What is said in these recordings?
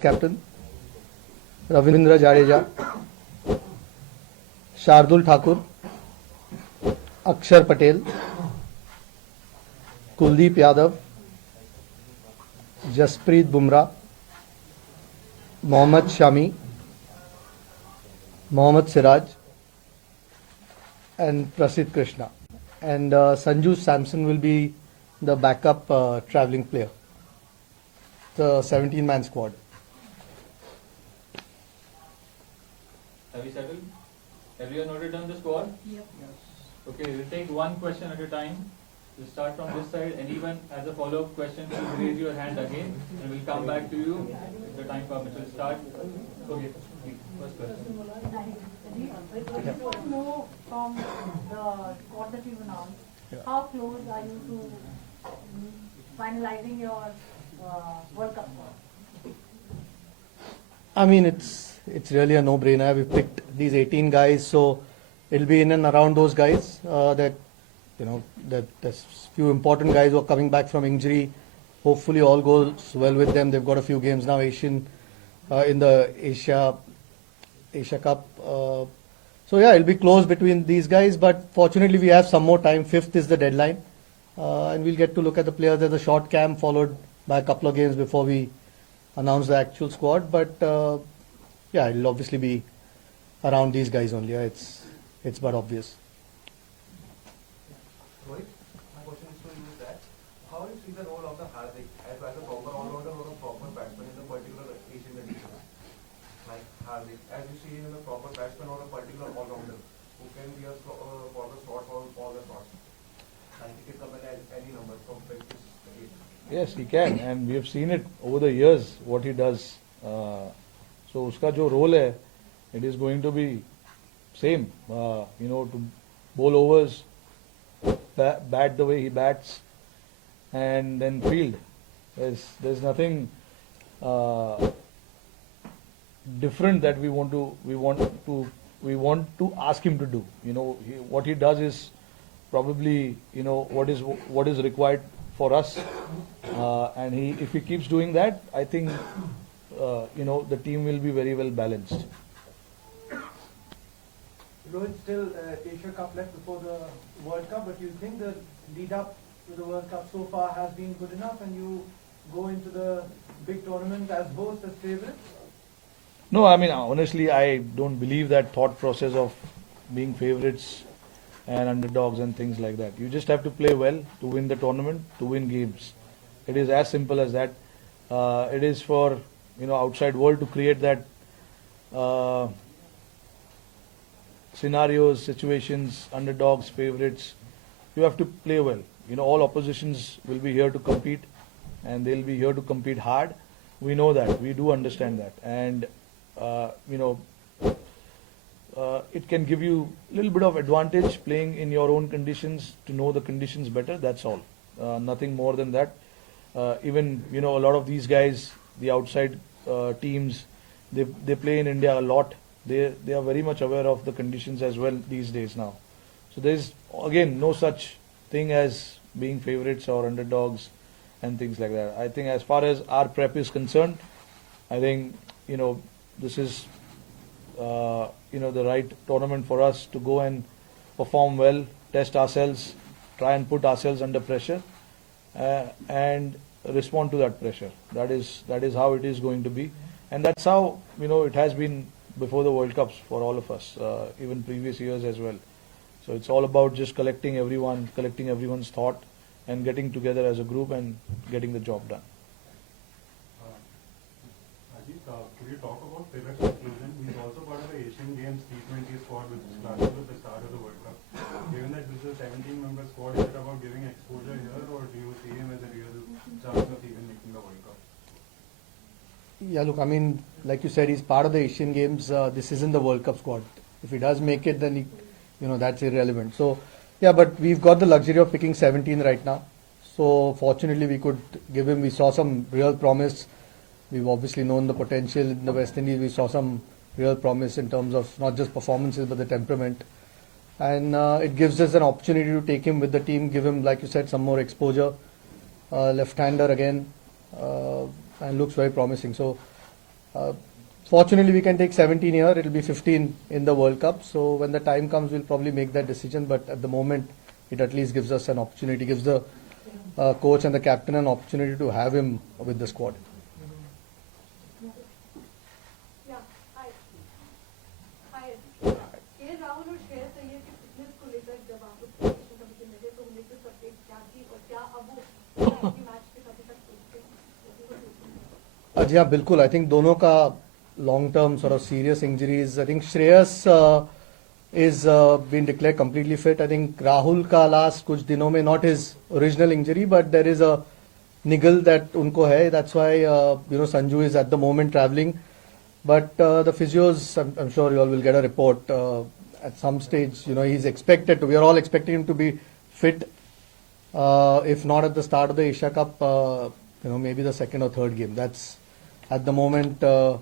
Captain Ravindra Jadeja, Shardul Thakur, Akshar Patel, Kuldeep Yadav, Jasprit Bumrah, Mohammad Shami, Mohammad Siraj, and Prasidh Krishna. And Sanju Samson will be the backup travelling player. The 17-man squad. Have you settled? Everyone noted down the squad? Yep. Okay, we'll take one question at a time. We'll start from this side. Anyone has a follow-up question, please raise your hand again and we'll come back to you if the time permits. We'll start. Okay, first question. I just want to know from the squad that you've announced, how close are you to finalizing your World Cup squad? I mean, it's really a no-brainer. We picked these 18 guys, so it'll be in and around those guys. That there's few important guys who are coming back from injury. Hopefully, all goes well with them. They've got a few games now, in the Asia Cup. So yeah, it'll be close between these guys. But fortunately, we have some more time. 5th is the deadline, and we'll get to look at the players. There's a short camp followed by a couple of games before we announce the actual squad. But yeah, it'll obviously be around these guys only. Yeah, it's but obvious. Rohit, my question is to you is that how do you see the role of the Hardik as a proper all-rounder or a proper batsman in the particular Asian conditions? Like Hardik, as you see him in a proper batsman or a particular all-rounder who can be a for the shot or all the shots. Like he can come in at any number from 5 to 8. Yes, he can, and we have seen it over the years what he does. So uska jo role hai, it is going to be same. To bowl overs, bat the way he bats, and then field. There's nothing different that we want to ask him to do. What he does is probably what is required for us, and if he keeps doing that, I think the team will be very well balanced. Rohit, still Asia Cup left before the World Cup, but you think the lead up to the World Cup so far has been good enough and you go into the big tournament as host, as favourites? No, I mean, honestly, I don't believe that thought process of being favourites and underdogs and things like that. You just have to play well to win the tournament, to win games. It is as simple as that. It is for outside world to create that scenarios, situations, underdogs, favourites. You have to play well. All oppositions will be here to compete, and they'll be here to compete hard. We know that. We do understand that, and it can give you a little bit of advantage playing in your own conditions, to know the conditions better. That's all. Nothing more than that. Even a lot of these guys, the outside teams, they play in India a lot. They are very much aware of the conditions as well these days now. So there is again no such thing as being favourites or underdogs and things like that. I think as far as our prep is concerned, I think this is the right tournament for us to go and perform well, test ourselves, try and put ourselves under pressure, and respond to that pressure. That is how it is going to be, and that's how it has been before the World Cups for all of us, even previous years as well. So it's all about just collecting everyone's thought and getting together as a group and getting the job done. Could you talk about Pivot's inclusion? He's also part of the Asian Games T20 squad, which started with the start of the World Cup. Given that this is a 17-member squad, is it about giving exposure here, or do you see him as a real chance of even making the World Cup? Yeah, look, I mean, like you said, he's part of the Asian Games. This isn't the World Cup squad. If he does make it, then that's irrelevant. So, yeah, but we've got the luxury of picking 17 right now. So, fortunately, we could give him. We saw some real promise. We've obviously known the potential in the West Indies. We saw some real promise in terms of not just performances but the temperament. And it gives us an opportunity to take him with the team, give him, like you said, some more exposure. Left-hander again, and looks very promising. So Fortunately, we can take 17 here. It will be 15 in the World Cup. So when the time comes, we'll probably make that decision. But at the moment, it at least gives us an opportunity, gives the coach and the captain an opportunity to have him with the squad. Yeah, hi. Hi. के राहुल और श्रेयस अय्यर की fitness को लेकर जब आप लोग presentation committee में थे तो उन्हें किस अपडेट क्या थी और क्या अब वो अपनी मैच के अभी तक सोचते हैं? जी हाँ बिल्कुल. I think दोनों का long term sort of serious injuries. I think Shreyas is been declared completely fit. I think Rahul का last कुछ दिनों में not his original injury, but there is a niggle that उनको है. That's why Sanju is at the moment traveling. But the physios, I'm sure you all will get a report at some stage. He's expected to. We are all expecting him to be fit. If not at the start of the Asia Cup, maybe the second or third game. That's at the moment the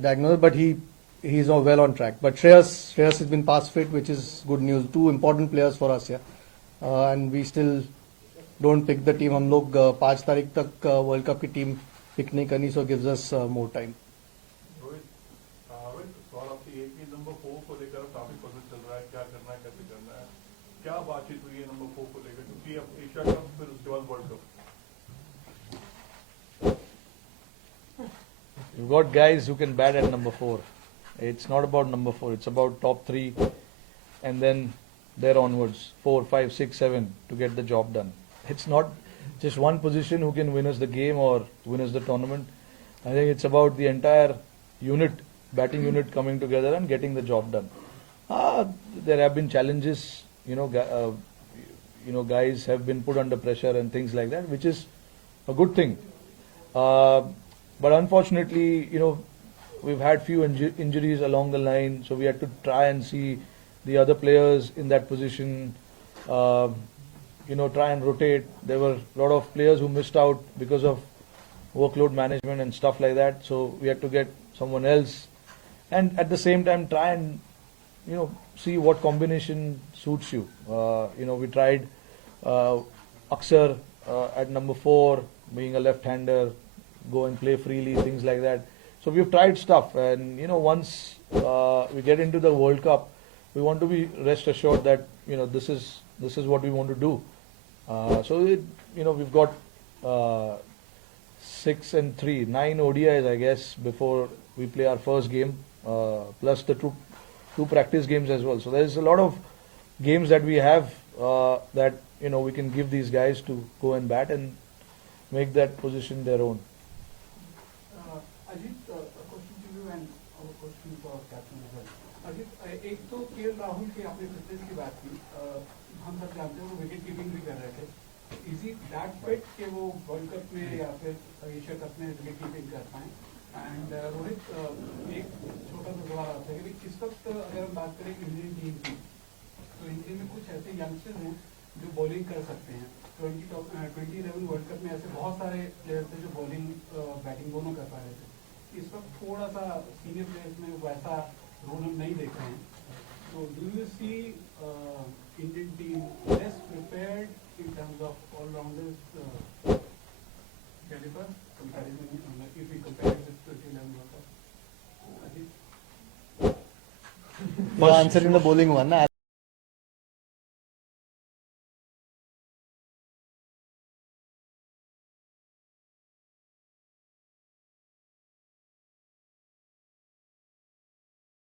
diagnosis. But he's well on track. But Shreyas has been past fit, which is good news. Two important players for us here, and we still don't pick the team. हम लोग 5 तारीख तक world cup की team pick नहीं करनी, so gives us more time. सवाल आपकी एक ही नंबर 4 को लेकर काफी पसंद चल रहा है, क्या करना है, कैसे करना है, क्या बातचीत हुई है नंबर 4 को लेकर, क्योंकि अब एशिया कप फिर उसके बाद world cup. You've got guys who can bat at number 4. It's not about number 4. It's about top 3, and then there onwards 4, 5, 6, 7 to get the job done. It's not just one position who can win us the game or win us the tournament. I think it's about the entire unit, batting unit coming together and getting the job done. There have been challenges, guys have been put under pressure and things like that, which is a good thing. But unfortunately, we've had few injuries along the line, so we had to try and see the other players in that position, try and rotate. There were a lot of players who missed out because of workload management and stuff like that, so we had to get someone else. And at the same time, try and, see what combination suits you. We tried Aksar at number 4, being a left-hander, go and play freely, things like that. So we've tried stuff, and once we get into the World Cup, we want to be rest assured that this is what we want to do. We've got 6 and 3, 9 ODIs, I guess, before we play our first game, plus the two practice games as well. So there's a lot of games that we have that we can give these guys to go and bat and make that position their own. Ajit, a question to you and a question for captain as well. Ajit, एक तो KL Rahul की आपने fitness की बात की, हम सब जानते हैं वो विकेट कीपिंग भी कर रहे थे. Is he that fit कि वो वर्ल्ड कप में या फिर एशिया कप में विकेट कीपिंग कर पाए? एंड रोहित, एक छोटा सा सवाल आपसे कि इस वक्त अगर हम बात करें इंडियन टीम की, तो इंडिया में कुछ ऐसे यंगस्टर हैं जो बॉलिंग कर सकते हैं. 2011 वर्ल्ड कप में ऐसे बहुत सारे प्लेयर्स थे जो बॉलिंग बैटिंग दोनों कर पा रहे थे. इस वक्त थोड़ा सा सीनियर प्लेयर्स में वैसा रोल हम नहीं देख रहे हैं. So do you see Indian team less prepared in terms of all-rounders caliber comparison if we compare it with 2011 World Cup? For answering the bowling one,